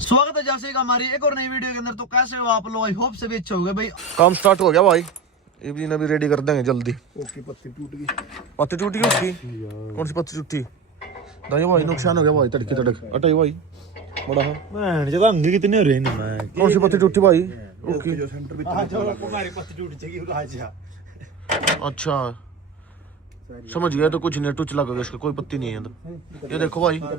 स्वागत है जैसे का हमारी एक और नई वीडियो के अंदर। तो कैसे हो आप लोग? आई होप से भी अच्छे हो गए भाई। काम स्टार्ट हो गया भाई, इवनिंग अभी रेडी कर देंगे जल्दी। ओके, पत्ती टूट गई। पत्ती टूट गई उसकी? कौन सी पत्ती टूटी? दाई भाई नुकसान हो गया भाई, तड़के तड़क अटाई भाई बड़ा है। मैं जब अंग कितने हो रहे हैं मैं कौन सी पत्ती टूटी भाई? ओके, जो सेंटर में हमारी पत्ती टूट जाएगी राजा। अच्छा समझ गया, तो कुछ नहीं, टूच लगा गया इसका, कोई पत्ती नहीं है अंदर। ये देखो भाई, कोई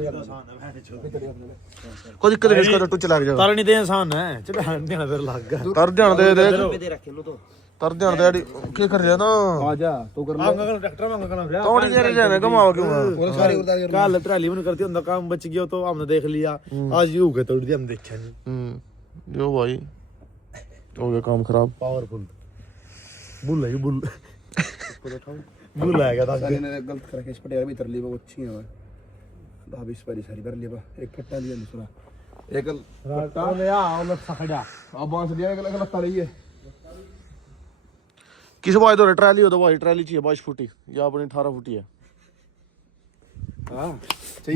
दिक्कत नहीं, इसका तो टूच लग जाएगा। तार नहीं दे इंसान है, चलो देना फिर लग गया। तर ध्यान दे दे, दे रखे नो तो तर ध्यान दे यार, क्या कर रहा है ना? आजा तो कर आंगा का ट्रैक्टर मांगा करना भैया। कौन नहीं जा रहा है, कमाओ क्यों? और सारी उतार कर कल ट्राली में करती अंदर काम बच गया तो हमने देख लिया। आज यू के तोड़ दिया, हम देखा नहीं। जो भाई हो गया काम खराब। पावरफुल बुल है, बुल बुल आएगा था। साले ने गलत करके इस पटियाला भी तर ली, वो अच्छी है भाभी। इस पर सारी भर लिया, एक पट्टा लिया दूसरा एक पट्टा ले आ और सखड़ा अब बांस दिया, एक अलग लत्ता रही है। किस भाई तो ट्रैली हो तो भाई, ट्रैली चाहिए 22 फुटी या अपनी 18 फुटी है। हां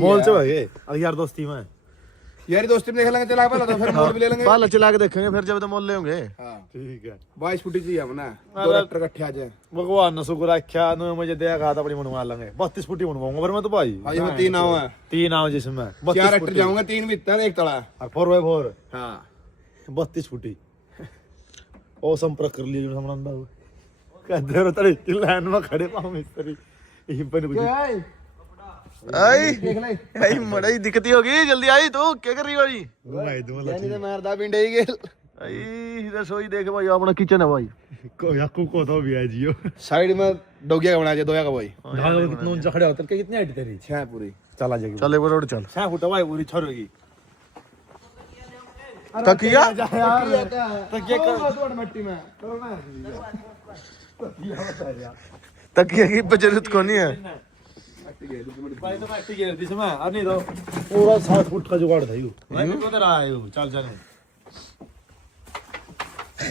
मॉल से भागे अब यार दोस्ती में यारी दोस्ती में देख लेंगे, चला पहले तो फिर मोल भी ले लेंगे। बाल चला के देखेंगे फिर जब तो मोल ले होंगे। हां ठीक है। 22 फुटी चाहिए अपना, दो ट्रैक्टर इकट्ठे आ जाए। भगवान ने शुक्र रखा नो मुझे दया कहा था अपनी बनवा लेंगे। 32 फुटी बनवाऊंगा फिर मैं तो भाई। आज में 3 नाव है, 3 नाव जिसमें 4 ट्रैक्टर जाऊंगा, 3 भीतर एक तला और 4x4। हां 32 फुटी ओ संपर्क कर लिए जो समरंदा हो कहते हो तड़े की लाइन में खड़े पाऊं मिस्त्री यहीं पर कुछ आई देख ले आई मड़ाई दिक्कत होगी, जल्दी आई तू क्या कर रही भाई? भाई तुम यानी तो मारदा पिंडे ही गेल। आई रसोई देख भाई, अपना किचन है भाई। को याकू को तो भी है जियो साइड में डोगिया का बना दे, दोया का भाई। ढाल कितना ऊंचा खड़े होते के कितनी हाइट तेरी 6 पूरी चला जाएगी चल एक बार और चल। 6 फुट भाई पूरी छोड़ेगी तकिया तकिया कर मिट्टी में तकिया की जरूरत को नहीं है। भाई तो मट्टी गिर दी समय अब नहीं तो पूरा 7 फुट का जुगाड़ था यू भाई को तेरा आयो चल चल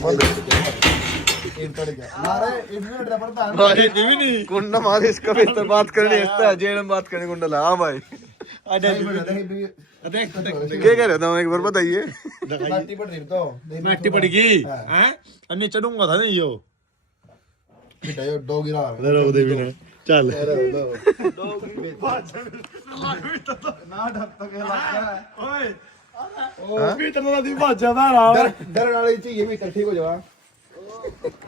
भाई नहीं कुंडा मारे, इसका बेहतर बात करनी है, जेड़म बात करनी कुंडा। हाँ भाई देख क्या कह रहा था, एक बार बताइए। मट्टी पड़ेगी हैं अन्य चढ़ूंगा था नहीं यो दो गिरा रो दे भी ना चल डर वाली चाहिए भी ठीक हो जावा।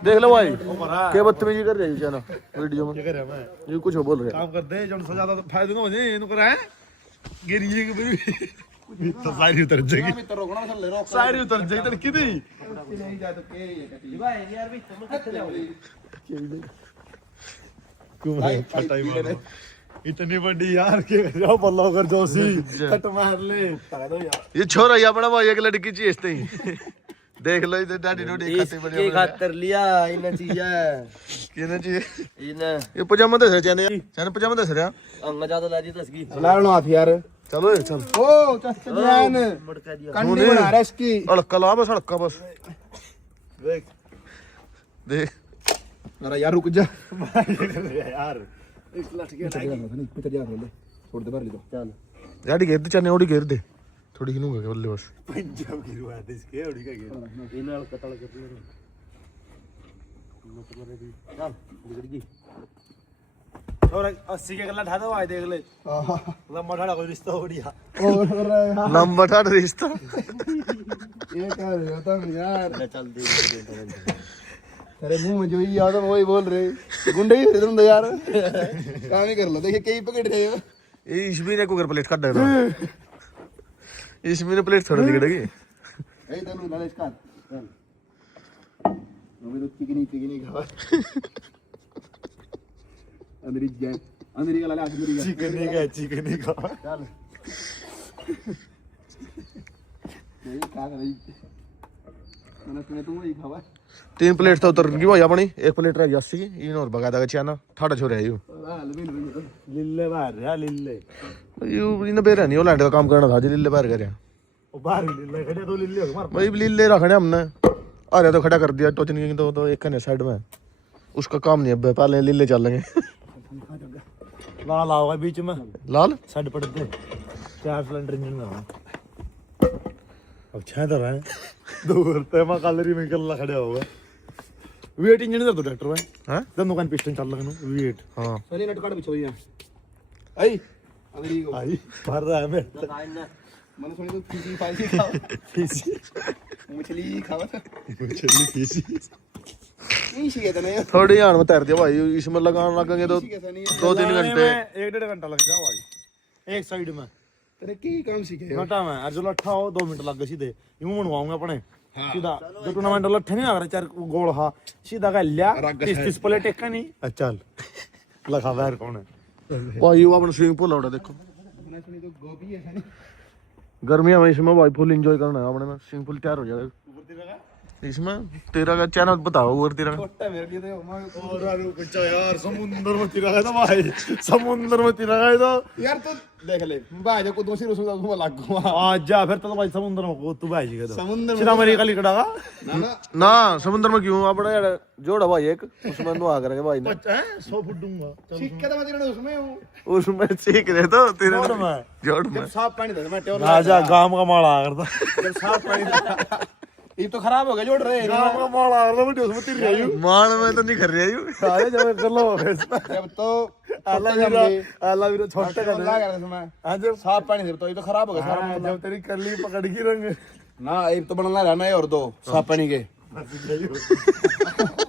देख लो भाई क्या बदतमीजी कर रही है ना वीडियो में। ये कुछ बोल रहे काम कर दे जो सजा तो फायदा ना हो जाए इनको करा है गिरिए के तो सारी उतर जाएगी मित्र रोकना चल ले रोक सारी उतर जाएगी तड़की दी नहीं जा तो के ये कटी भाई यार भी तुम कितने जाओगे? क्यों भाई फटाई मारो इतनी बड़ी यार के जाओ बल्ला कर जोशी कट मार ले दो यार ये छोरा ये अपना भाई एक लड़की चाहिए इसते ही। देख लो इधर डैडी डोडी खाते बड़े ये खातर लिया इन चीज किने चाहिए इन ये पजामा दे चने चने पजामा दे रहा। अंग ज्यादा लाजी तसगी चलाओ हाथ यार। चलो चल ओ चस्ते जान मटका दिया कंडी बना रहा है इसकी। अड़का ला बस, अड़का बस देख देख। अरे यार रुक जा यार एक लट के नहीं पितर जा ले छोड़ दे भर ले तो चल डैडी घेर दे चने, ओडी घेर दे थोड़ी खिनूंगा बल्ले बस। पंजाब की रुआ दे इसके ओड़ी का गिर इन कतल कर ले मतलब रे चल बिगड़ गई और 80 के गला ढा दो भाई देख ले लंबा ढाड़ा कोई रिश्ता हो गया और लंबा ठाड़ रिश्ता ये क्या होता है यार। चल दे तेरे मुंह में जो ही आता वही बोल रहे गुंडे ही तुम तो यार काम ही कर लो। देखिए कई पकड़ रहे हो ये इसमें ने कुकर प्लेट काट देगा, इसमें ने प्लेट थोड़ा दिखेगी। ए तनु लाले इसका चल अभी तो चिकनी खावा अंदर जाए अंदर का लाले अंदर चिकनी का चल ये क्या कर रही मैंने तुम वही खावा 3 प्लेट तो उतर गई भाई अपनी, 1 प्लेट रह गई 80 की। इन और भगा देगा चाना ठाड़ा छोरे आयु लिल्ले बाहर या लिल्ले यू इन बेरा नहीं ओलैंड का काम करना था जी, लिल्ले बाहर करे ओ बाहर लिल्ले खड़े तो लिल्ले मार भाई लिल्ले रखने हमने। अरे तो खड़ा कर दिया टोचन की तो एक ने साइड में उसका काम नहीं है, पहले लिल्ले चलेंगे। लाल आओगा बीच में लाल साइड पड़ दे 4 सिलेंडर इंजन में अच्छा तो रहा है दूर ते मैं कलरी में कल्ला खड़े होगा वेट इंजन दे दो ट्रैक्टर में हैं दम दुकान पिस्टन चल लगनो वेट हां सनी नट काट पीछे भैया आई अंदर को आई मार रहा है मैं मैंने सुनी तो फीसी फाइसी खाओ फीसी मछली खाओ चली फीसी नहीं सीखे नहीं थोड़ी ध्यान में तैर दिया भाई इसमें लगाने लगेंगे तो कैसा नहीं 2-3 घंटे 1-1.5 घंटा लग जाओ भाई एक साइड में तेरे की काम सीखे घंटा में और जो लट्ठा हो 2 मिनट लग गए सीधे यूं बनवाऊंगा अपने सीधा जो टूर्नामेंट लट्ठे नहीं आ रहे 4 गोल हा सीधा का लिया 30 प्लेट एक का नहीं चल लखा बाहर कौन है भाई वो अपना स्विमिंग पूल लौटा देखो मैंने सुनी तो गोभी है नहीं गर्मियां में इसमें भाई फुल एंजॉय करना है अपने में स्विमिंग पूल तैयार हो जाएगा इसमें तेरा का चैनल बताओ और तेरा छोटा मेरे लिए तो और आलू कुछ यार समुंदर में तिरा गया था भाई समुंदर में तिरा गया था यार तो देख ले भाई को दूसरी उसमें तो लग गया आज जा फिर तो भाई समुंदर में तू भाई जी का समुंदर सीधा अमेरिका लिखड़ा का ना ना ना समुद्र में क्यों अपना यार जोड़ा भाई एक उसमें नुआ करके भाई ने 100 फुट दूंगा सीख के तो मैं तेरे उसमें हूं उसमें सीख रहे तो तेरे जोड़ में जोड़ में साफ पानी दे मैं टेबल राजा गांव का माड़ा करता जब साफ पानी ये तो खराब हो गया जोड़ रहे गांव का माड़ा करता बेटे उसमें तिर गई मान में तो नहीं कर रही हूँ अरे जब कर लो जब तो आला भी छोटे कर लगा कर इसमें आज जब साफ पानी दे तो ये तो खराब हो गया सारा हाँ, जब तेरी कली पकड़ की रंग ना एक तो बनना रहना है और दो साफ पानी के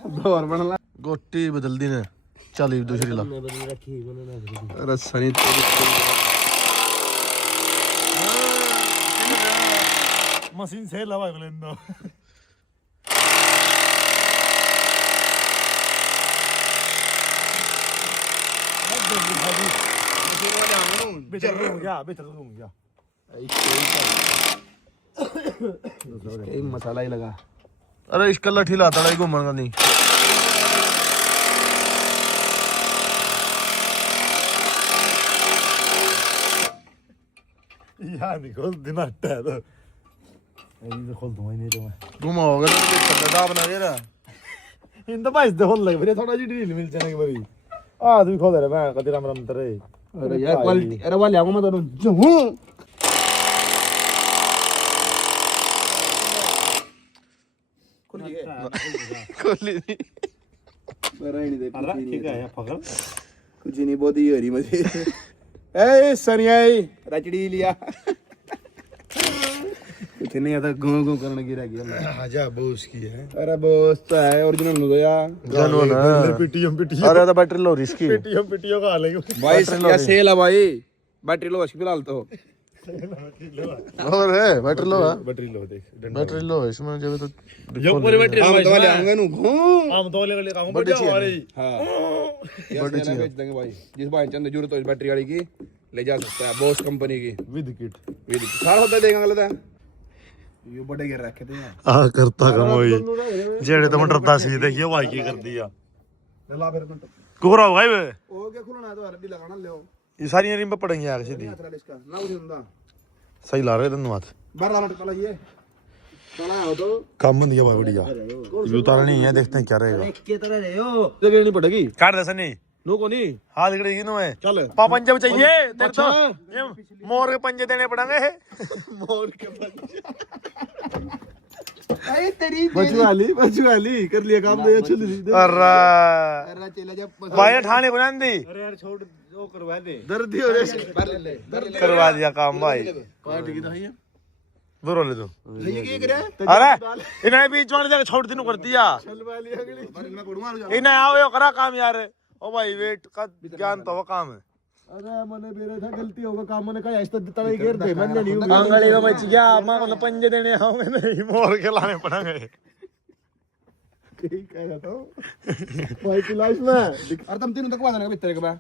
दो और बनना गोटी बदल दी ने चल दूसरी ला रस्सा नहीं मशीन से लवा लेंदो एक मसाला ही लगा अरे इसका लठी लाता है घूमन का नहीं यार निकोल दिन अट्टा है तो ये खोल दूंगा नहीं तो मैं घुमाओगे तो देख दाब ना दे रहा इन तो भाई दे खोल लग बरे थोड़ा जी ढील मिल जाने के बरी आ तू खोल रे मैं कदी राम राम तरे अरे यार क्वालिटी अरे वाले आऊंगा मैं तो हूं खोली नहीं मेरा ही नहीं दे अरे ठीक है यार पकड़ कुछ नहीं बहुत ही हो रही मुझे ए सनिया रचड़ी लिया कुछ नहीं आता गो गो करने गिरा गया आजा बोस की है अरे बोस तो है ओरिजिनल लो यार जानो ना पीटीएम अरे तो बैटरी लो रिस्की पीटीएम का लेंगे भाई क्या सेल है भाई बैटरी लो इसकी फिलहाल तो और है बैटरी लो है बैटरी लो देख बैटरी लो है इसमें जब तो जो पूरी बैटरी हम तो वाले आऊंगा नु घूम हम तो ले लेगा बड़ी वाली हां बड़ी चीज बेच देंगे भाई जिस भाई चंद जरूरत हो इस बैटरी वाली की ले जा सकता है बॉस कंपनी की विद किट सारा होता देगा अगले दिन ये बड़े गिर रखे थे आ करता कम होई जेड़े तो डरता सी देखिए भाई की कर दिया ला फिर मिनट कोरा भाई वे ओ क्या खुलना है तो हरदी लगाना ले ये सारी रिम पे पड़ेंगे यार सीधी इसका ना उसे हुंदा सही ला रहे धन्यवाद 12 मिनट पहले ये चला हो तो काम बन गया भाई बढ़िया ये उतारा नहीं है देखते हैं क्या रहेगा के तरह रहे हो जगह नहीं पड़ेगी काट दे सनी नो को नहीं हाथ गिरेगी ना मैं चल पंजे में चाहिए तेरे तो ये मोर के पंजे देने पड़ेंगे मोर के पंजे अरे तेरी बचवाली कर लिया काम दे चल अरे अरे चला जा भाई ठाणे को नंदी अरे यार छोड़ वो करवा दे दर्द हो रहे ले करवा दिया काम भाई पार्टी की नहीं है दूर ले तू ये क्या करे अरे इन्हें बीच वाले जगह छोड़ दिनु कर दिया चल वाली अगली मैं पड़ूंगा इन्हें आओ यो करा काम यार ओ भाई वेट का ज्ञान तो वो काम है अरे मैंने मेरे था गलती होगा काम मैंने कहा ऐसा तड़ा ही घेर दे मैंने नहीं कांगड़ी का बच गया मैं मतलब पंजे देने आऊंगे नहीं मोर के लाने पड़ेंगे ठीक है तो भाई की लाइफ में अरे तुम तीनों तक बात ना भीतर के बा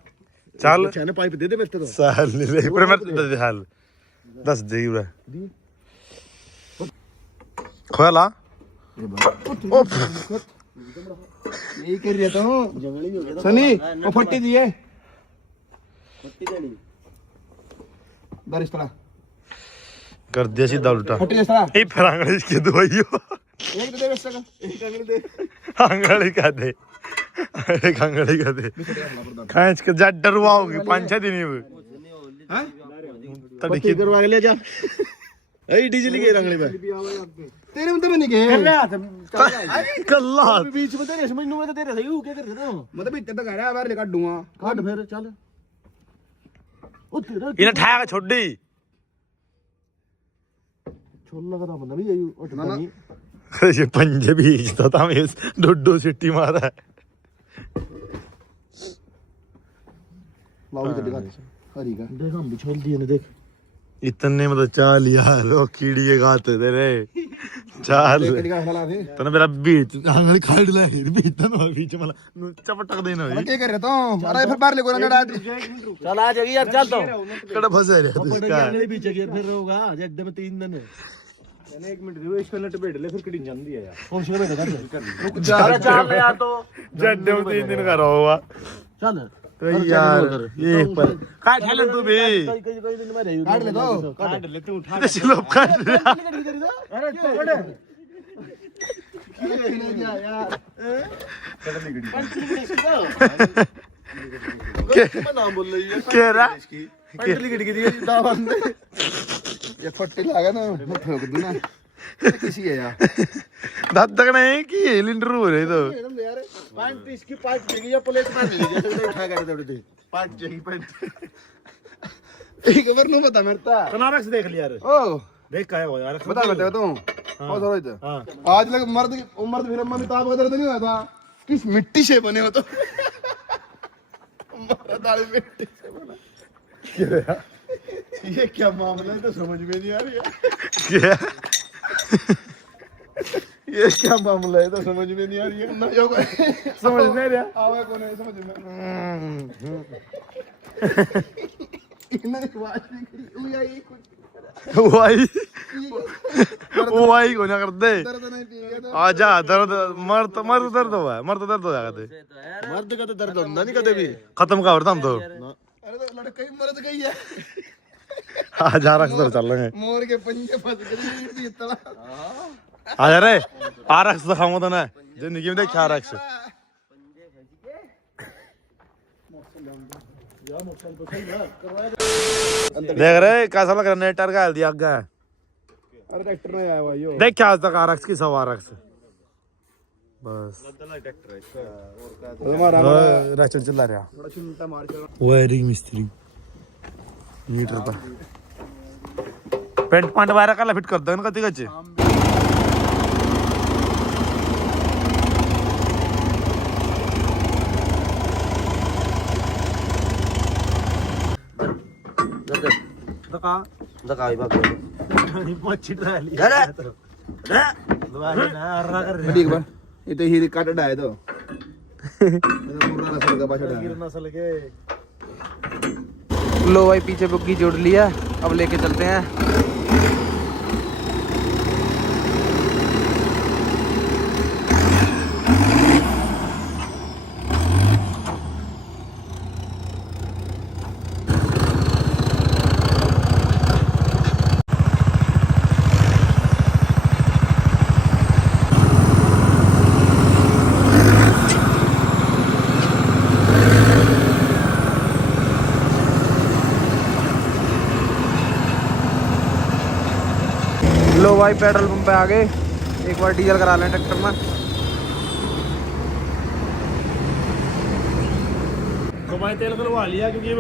चल छाने पाइप दे दे बेस्ट तो साल ले पर मैं दे हाल 10 दे रे खोला यही कर रहा था सनी वो फट्टी दिए फट्टी देनी बारिश पड़ा कर दिया सीधा उल्टा फट्टी जैसा ये फिर अंगड़ी की दवाइयो एक तो दे बेस्ट का एक अंगली दे अंगड़ी का दे एक अंगड़ी का दे खांच के जा डरवाओगे 5-6 दिन ही हां तड़की करवा के ले जा ए डीजल के रंगले पे तेरे में तो मैं नहीं गए कल्ला बीच में तेरे समझ नु मैं तो तेरे सही हूं क्या कर रहे हो मतलब इतना तो कह रहा है बाहर ले काटूंगा काट फिर चल ओ तेरा इन्हें ठाया छोड़ी छोल लगा था बंदा भी यही उठता नहीं ये पंजे बीचता था मैं डोडो सिट्टी मारा है लाओ इधर दिखा हरी का देख हम भी छोल दिए ने देख इतने मतलब चाल यार वो कीड़ी के गाते तेरे चाल दिखा हला दे तने मेरा बीच आंगली खाड़ ला बीच तने बीच मला चपटक देना अरे क्या कर रहे तो अरे फिर बाहर ले को ना डाल चल आ जाएगी यार चल तो कड़ा फंसे रे पकड़ इसका के पीछे गिर फिर होगा एकदम 3 दिन मैंने 1 मिनट दियो इसको नट बैठ ले फिर कड़ी जान दिया यार कौन सी बैठ कर अरे चल यार तो जड्डे में 3 दिन का रहा चल तो यार ये पर काट ले तू भी कई दिन में रही काट ले तो काट ले तू उठा स्लो काट ले अरे पकड़ नाम बोल रही है क्या रहा पंटली गिड़ गिड़ी दावन दे ये फट्टी लगा ना मैं ठोक दूं ना किसी है यार दांत तक नहीं कि सिलेंडर हो रहे तो यार पैंट इसकी पाइप देगी या प्लेट में ले जैसे उठा कर दे दे पाँच चाहिए पाँच एक बार नो बता मेरता कनारक से देख लिया रे ओ देख का है वो यार बता तू और थोड़ा इधर हां आज लग मर्द उम्र फिल्म में अमिताभ का दर्द नहीं हुआ था किस मिट्टी से बने हो तो दाढ़ी मिट्टी से बना ये क्या मामला है तो समझ में नहीं आ रही है क्या ये क्या मामला है तो समझ में नहीं आ रही है ना जो समझ नहीं रहा आवे कौन है समझ में इन्हें आवाज नहीं करी हुई आई कुछ वो आई को ना कर दे दर्द नहीं पिएगा तो आजा दर्द मर्द दर्द हुआ है मर्द दर्द हो जाएगा ते मर्द का तो दर्द होता नहीं कभी भी खत्म का होता हम तो अरे तो लड़का ही मर्द गई है आजा रख दर चल रहे मोर के पंजे फंस गई इतना आजा रे आरक्स दिखाऊंगा तो ना जिंदगी में देख आरक्स देख रहे कैसा लग रहा है नेटर का दिया आगे अरे ट्रैक्टर में आया हुआ यो देख क्या आज तक आरक्स की सब आरक्स बस हमारा राचल चला रहा बड़ा चिंता मार के वायरिंग मिस्त्री मीटर पर पेंट पांट वायरा काला फिट कर दो ना कति कच्चे दका भाई बाप मच्छी डाली ठीक बा ये तो ही काट डाए तो पूरा नस्ल का बाछड़ा है नस्ल के लो भाई पीछे बुग्गी जोड़ लिया अब लेके चलते हैं लो भाई पेट्रोल पंप पे आ गए एक बार डीजल करा लें ट्रैक्टर में तो भाई तेल डलवा लिया क्योंकि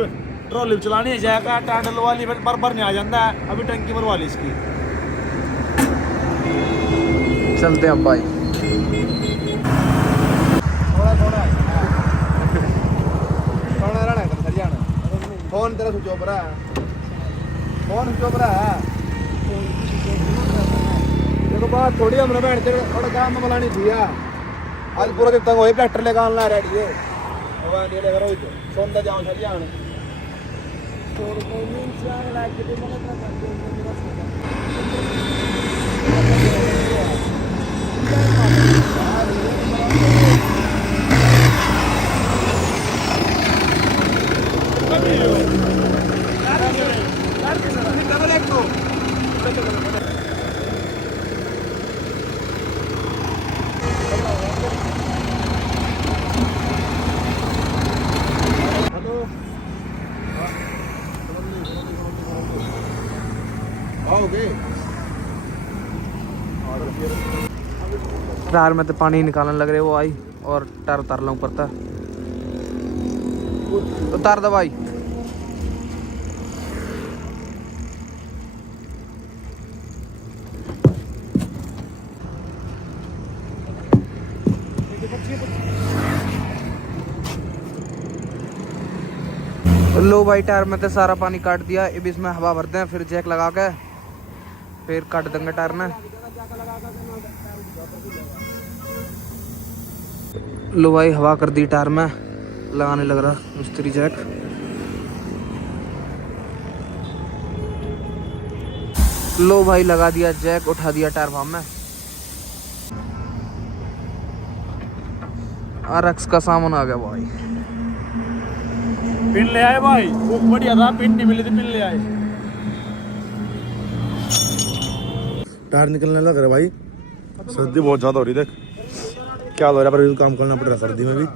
ट्रॉली चलानी है जाएगा टायर डलवा ली पर भरने आ जाता है अभी टंकी भरवा ली इसकी चलते हैं अब भाई थोड़ा रहना है सर जाना फोन तेरा स्विच ऑफ रहा है फोन स्विच ऑफ रहा है देखो बात थोड़ी हमने बैठ के थोड़ा काम में बुलानी थी यार आज पूरा दिन तंग होए ट्रैक्टर लेकर आना रेडी है भगवान ये लेकर रोज सोंदा जाओ सर जान आओगे टायर में तो पानी निकालने लग रहे वो आई और टायर उतार ला ऊपर था उतार दो भाई। लो भाई टायर में तो सारा पानी काट दिया। अब इसमें हवा भरते हैं फिर जैक लगा के फिर काट देंगे टायर में। लो भाई हवा कर दी टायर में लगाने लग रहा मिस्त्री जैक। लो भाई लगा दिया जैक उठा दिया टायर फार्म में। RX का सामान आ गया भाई। पिन ले आए भाई, वो बढ़िया था, पिन नहीं मिली थी, पिन ले आए। टायर निकलने लग रहा भाई, सर्दी बहुत ज्यादा हो रही। देख क्या हो रहा है, पर काम करना पड़ रहा सर्दी में भी।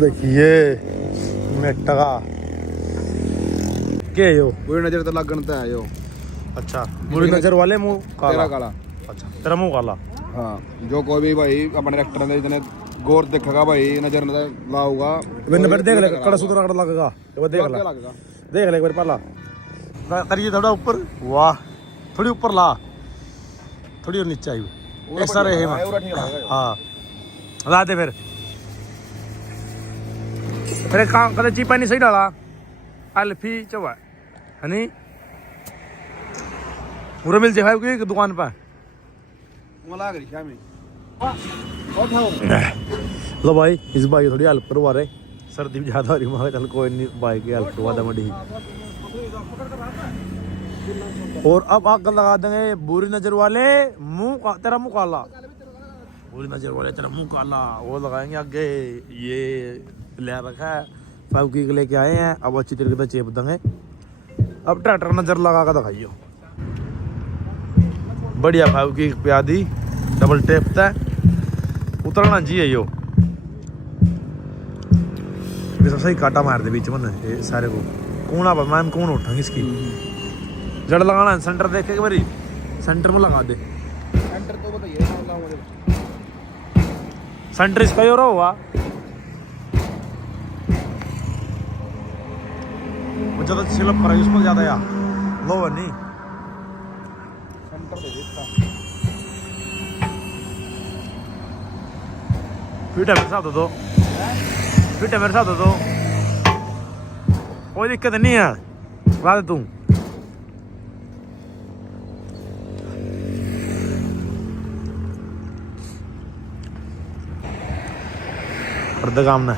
देखिए मेटका के यो पूरी नजर तो लगता है यो। अच्छा मुड़ी नजर वाले मुंह तेरा काला। काला। अच्छा तेरा मुंह काला। हाँ जो कोई भी भाई अपने ट्रैक्टर में इतने गौर देखेगा भाई, नजर लाऊगा मैंने बैठ देख ले कड़ा सुधरा कड़ा लगेगा, एक बार देख ले, लगेगा। देख ले एक बार पहला करिए थोड़ा ऊपर। वाह थोड़ी ऊपर ला, थोड़ी और नीचे आई एक सारे है। हाँ ला दे फिर एक काम कर, चीपा नहीं सही डाला अल्फी चवा है नहीं पूरा मिल जाए की दुकान पर। लो भाई इस बाइक थोड़ी हेल्प करवा रहे, सर्दी भी ज्यादा हो रही। मैं चल कोई नहीं बाइक की हेल्प करवा दे। और अब आग लगा देंगे बुरी नजर वाले मुंह का, तेरा मुंह काला, बुरी नजर वाले तेरा मुंह काला, वो लगाएंगे आगे। ये ले रखा है फेविक्विक लेके आए हैं, अब अच्छी तरीके से चेप देंगे। अब ट्रैक्टर नजर लगा कर दिखाइयो, बढ़िया फेविक्विक पे दी, डबल टेप था, उतरना चाहिए यो। सही काटा मार दे बीच में ये सारे को कूणा पर मैम कौन उठाएंगे इसकी जड़ लगाना है। सेंटर देख के बारी सेंटर में लगा दे। सेंटर तो बताइए सेंटर इसका ही हो रहा हुआ ज्यादा सिलप करा उसमें ज्यादा या लो नहीं सेंटर दे देता। फिट है मेरे साथ दो, फिट है मेरे साथ दो, कोई दिक्कत नहीं है, ला दे तू। कर दे काम ने।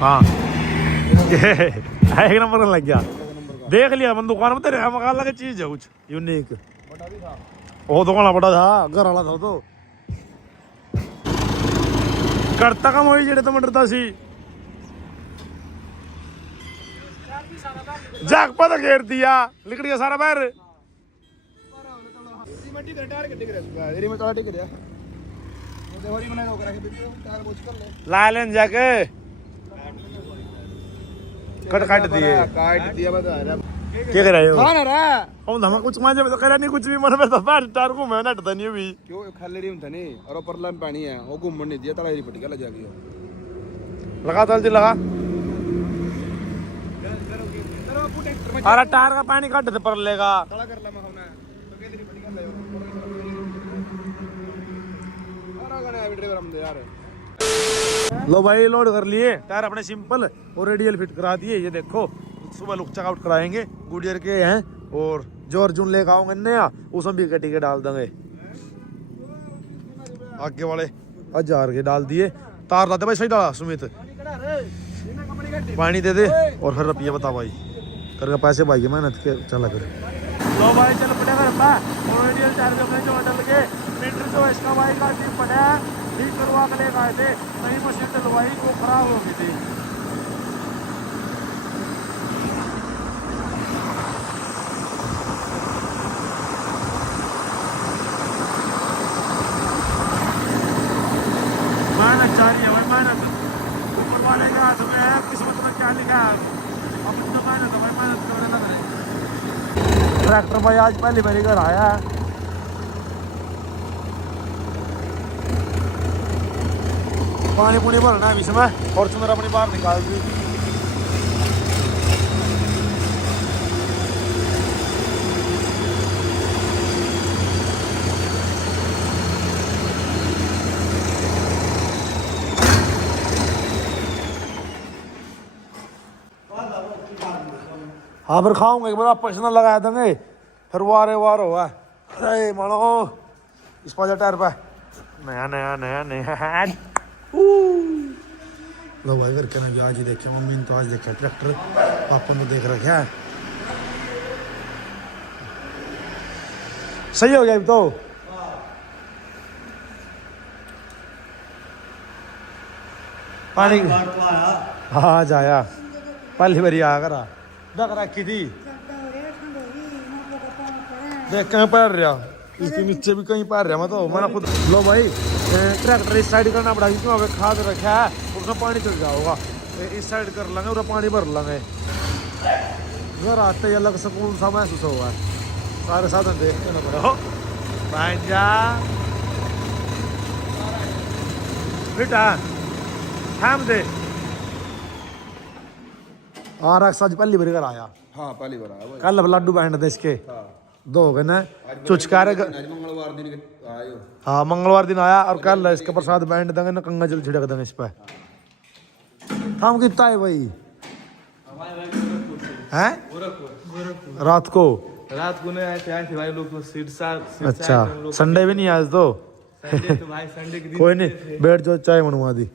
हाँ एक नंबर लग गया, देख लिया मन दुकान में तेरे मकान लगे चीज है कुछ यूनिक। वो दुकान बड़ा था, घर वाला था तो करता काम होई जेड़े तो मंडरता सी जाग पता घेर दिया लिकड़ गया सारा बाहर। ला लेन जाके काट दिए बता क्या कर रहे हो? खाना रहा हम धमा कुछ मांझे में तो करा नहीं कुछ भी, मन में तो बाहर टार को मैं नटता नहीं अभी। क्यों खाली रही था नहीं और ऊपर लम पानी है वो घूमने नहीं दिया, तला ही पट गया जाके। लगा तो जल्दी लगा, अरे टायर का पानी काट दे पर लेगा। तला कर ला मैं खाना तो के दिन पट गया अरे गने ड्राइवर हम दे यार। लो भाई लोड कर लिए टायर अपने सिंपल और रेडियल फिट करा दिए। ये देखो सुबह लुक चेकआउट कराएंगे, गुडियर के हैं और जो अर्जुन लेकर आऊंगे नया उसमें भी कटी के डाल देंगे। आगे वाले 1000 के डाल दिए, तार लाते भाई सही डाला सुमित, पानी दे दे और फिर रुपये बता भाई करके पैसे भाई मेहनत के चला कर। लो भाई चल पड़े घर पर और रेडियल टायर के अपने जो डाल के मीटर जो इसका भाई का ठीक पड़ा ठीक करवा के लेकर आए थे, नई मशीन डलवाई वो खराब हो गई थी। मेहनत जारी है भाई, मेहनत ऊपर वाले के हाथ में है, किस्मत में क्या लिखा है ट्रैक्टर भाई आज पहली बारी घर आया है। पानी पुनी भरना है इसमें, फॉर्चूनर अपनी बाहर निकाल दी। हाँ फिर खाऊंगा एक बार पर्सनल लगा देंगे, फिर वारे वार होगा। अरे मानो इस पाजा टायर पे नया नया नया नया। लो भाई घर के ना भी आज ही देखे, मम्मी ने तो आज देखा ट्रैक्टर, पापा ने देख रखा है। सही हो गया अब तो। पानी हाँ जाया पहली बारी आ करा रख रखी थी, देख कहीं पैर रहा, इसके नीचे भी कहीं पैर रहा। मैं तो मैंने खुद। लो भाई ट्रैक्टर इस साइड करना पड़ा क्योंकि वहाँ पे खाद रखा है, उसमें पानी चल जाओगा। इस साइड कर लेंगे और पानी भर लेंगे, घर आते ही अलग सुकून सा महसूस होगा। सारे साधन देखते ना पड़े हो भांजा बेटा थाम दे। हाँ रख सच पहली बारी घर आया। हाँ पहली बार आया भाई। कल लड्डू बैंड दे इसके दो हो गए ना चुचकार। मंगलवार दिन आए हो। हाँ मंगलवार दिन आया और कल इसके प्रसाद बैंड देंगे ना, कंगा जल छिड़क देंगे इस पे। थाम कितना है भाई हैं रात को नहीं आए थे भाई लोग तो सिरसा। अच्छा संडे भी नहीं आज तो तो भाई संडे के दिन कोई नहीं बैठ जाओ चाय बनवा दी।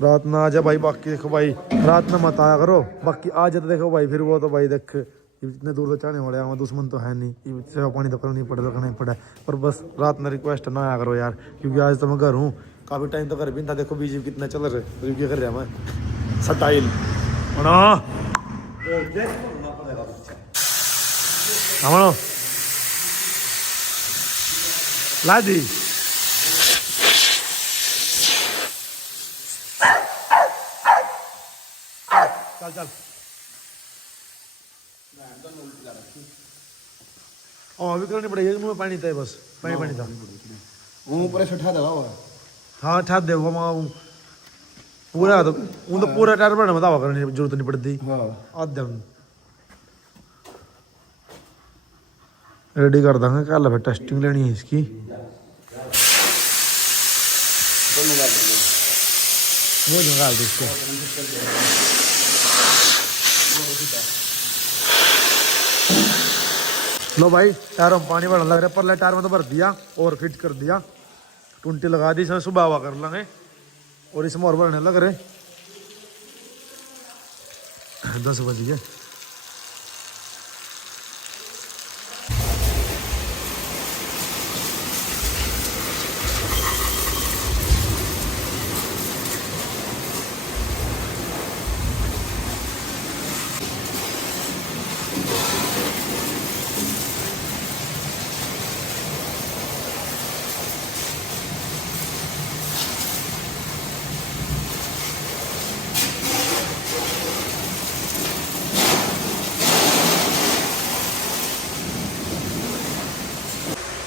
रात में आ जा भाई, बाकी देखो भाई रात में मत आया करो, बाकी आ जाते देखो भाई फिर वो तो भाई देख इतने दूर से चढ़ने वाले हैं, दुश्मन तो है नहीं, सेवा पानी तो करनी पड़े तो करना ही पड़ा। पर बस रात में रिक्वेस्ट ना आया करो यार, क्योंकि आज तो मैं घर हूँ, काफ़ी टाइम तो घर भी था। देखो बीजी कितना चल रहे रिव्यू कर रहा मैं सटाइल ला दी। चल चल अभी करनी पड़ेगी, मुँह में पानी था बस, पानी पानी था ऊपर से ठा दवा होगा। हाँ ठा दे पूरा तो पूरा टायर बनाने में दावा करने की जरूरत नहीं पड़ती। आधे रेडी कर देंगे, कल फिर टेस्टिंग लेनी है इसकी। वो निकाल दो इसको। लो भाई टायर में पानी भरने लग रहा है, पर टायर में तो भर दिया और फिट कर दिया, टूंटी लगा दी, इसमें सुबह हवा कर लेंगे और इसमें और भरने लग रहे 10 बज गए।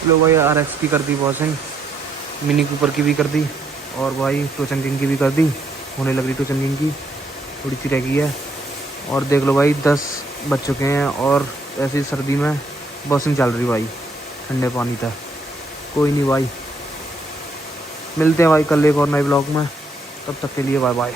लो भाई RX की कर दी वॉशिंग, मिनी कूपर की भी कर दी और भाई टोचन किंग की भी कर दी, होने लग रही टोचन किंग की, थोड़ी सी रह गई है। और देख लो भाई 10 बज चुके हैं और ऐसी सर्दी में वॉशिंग चल रही भाई, ठंडे पानी था। कोई नहीं भाई, मिलते हैं भाई कल एक और नए ब्लॉग में, तब तक के लिए बाय बाय।